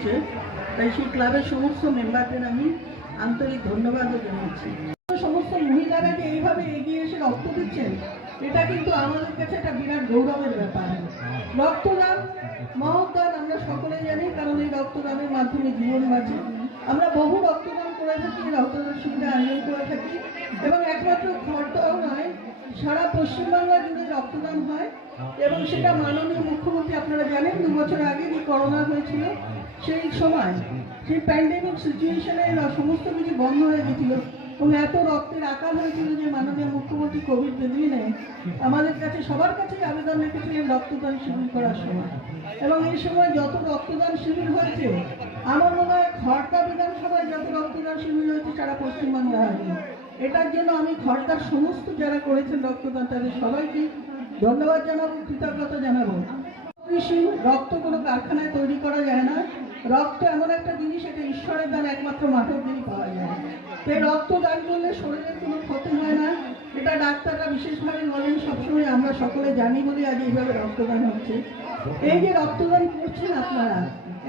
হচ্ছে, তাই সেই ক্লাবের সমস্ত মেম্বারদের আমি আন্তরিক ধন্যবাদও জানাচ্ছি। সমস্ত মহিলারা যে এইভাবে এগিয়ে এসে রক্ত দিচ্ছেন, এটা কিন্তু আমাদের কাছে একটা বিরাট গৌরবের ব্যাপার। রক্তদান মহৎদান আমরা সকলে জানি, কারণ এই রক্তদানের মাধ্যমে জীবন বাঁচে। আমরা বহু রক্তদান করে থাকি, রক্তদান শিবিরের আয়োজন করে থাকি, এবং একমাত্র খড়দাও নয়, সারা পশ্চিমবাংলা জুড়ে রক্তদান হয়। এবং সেটা মাননীয় মুখ্যমন্ত্রী, আপনারা জানেন 2 বছর আগে যে করোনা হয়েছিল, সেই সময় সেই প্যান্ডেমিক সিচুয়েশনে সমস্ত কিছু বন্ধ হয়ে গেছিল এবং এত রক্তের আকাল হয়েছিল যে মাননীয় মুখ্যমন্ত্রী কোভিড দিনে আমাদের কাছে সবার কাছেই আবেদন রেখেছিলেন রক্তদান শিবির করার সময়। এবং এই সময় যত রক্তদান শিবির হয়েছে, আমার মনে হয় খড়দা বিধানসভায় যত রক্তদান শিবির হয়েছে সারা পশ্চিমবাংলা হয়নি। এটার জন্য আমি খড়দার সমস্ত যারা করেছেন রক্তদান, তাদের সবাইকে ধন্যবাদ জানাবো, কৃতজ্ঞতা জানাবো। রক্ত কোনো কারখানায় তৈরি করা যায় না। রক্ত এমন একটা জিনিস, এটা ঈশ্বরের দান, একমাত্র মাঠের দিনই পাওয়া যায়। তাই রক্ত দান করলে শরীরের কোনো ক্ষতি হয় না, এটা ডাক্তাররা বিশেষভাবে বলেন। সবসময় আমরা সকলে জানি বলে আজ এইভাবে রক্তদান হচ্ছে। এই যে রক্তদান করছেন আপনারা,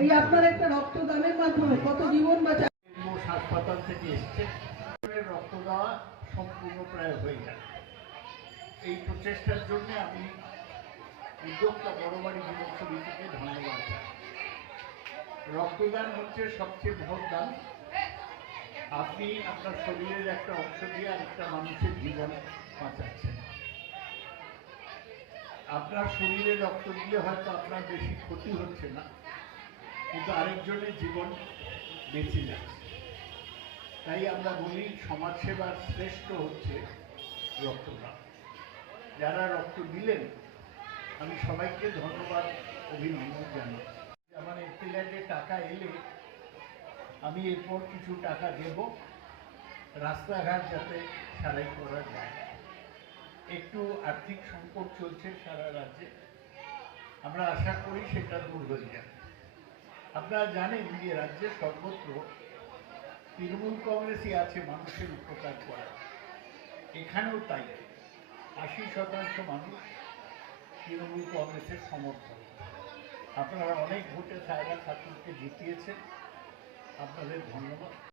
এই আপনার একটা রক্তদানের মাধ্যমে কত জীবন বাঁচা। হাসপাতাল থেকে এসছে, রক্ত দেওয়া সম্পূর্ণ প্রায় হয়ে যায়। এই প্রচেষ্টার জন্য আমি উদ্যোক্তা বড়বাড়ি যুবক সমিতিকে ধন্যবাদ জানাই। রক্তদান হচ্ছে সবচেয়ে বড় দান। আপনি আপনার শরীরের একটা অংশ দিয়ে আরেকটা মানুষের জীবন বাঁচাচ্ছেন। আপনার শরীরে রক্ত দিয়ে হয়তো আপনার বেশি ক্ষতি হচ্ছে না, কিন্তু আরেকজনের জীবন বেঁচে যাচ্ছে। তাই আমরা বলি সমাজসেবার শ্রেষ্ঠ হচ্ছে রক্তদান। যারা রক্ত দিলেন আমি সবাইকে ধন্যবাদ, অভিনন্দন জানাই। আমার এপ্রিল্যান্ডে টাকা এলে আমি এরপর কিছু টাকা দেব রাস্তাঘাট যাতে সারাই করা যায়। একটু আর্থিক সংকট চলছে সারা রাজ্যে, আমরা আশা করি সেটা দূর হয়ে যাবে। আপনারা জানেন যে রাজ্যে সর্বত্র তৃণমূল কংগ্রেসই আছে মানুষের উপকার করা। এখানেও তাই, 80% মানুষ তৃণমূল কংগ্রেসের সমর্থন। আপনারা অনেক ভোটে সায়রা খাতুনকে জিতিয়েছেন, আপনাদের ধন্যবাদ।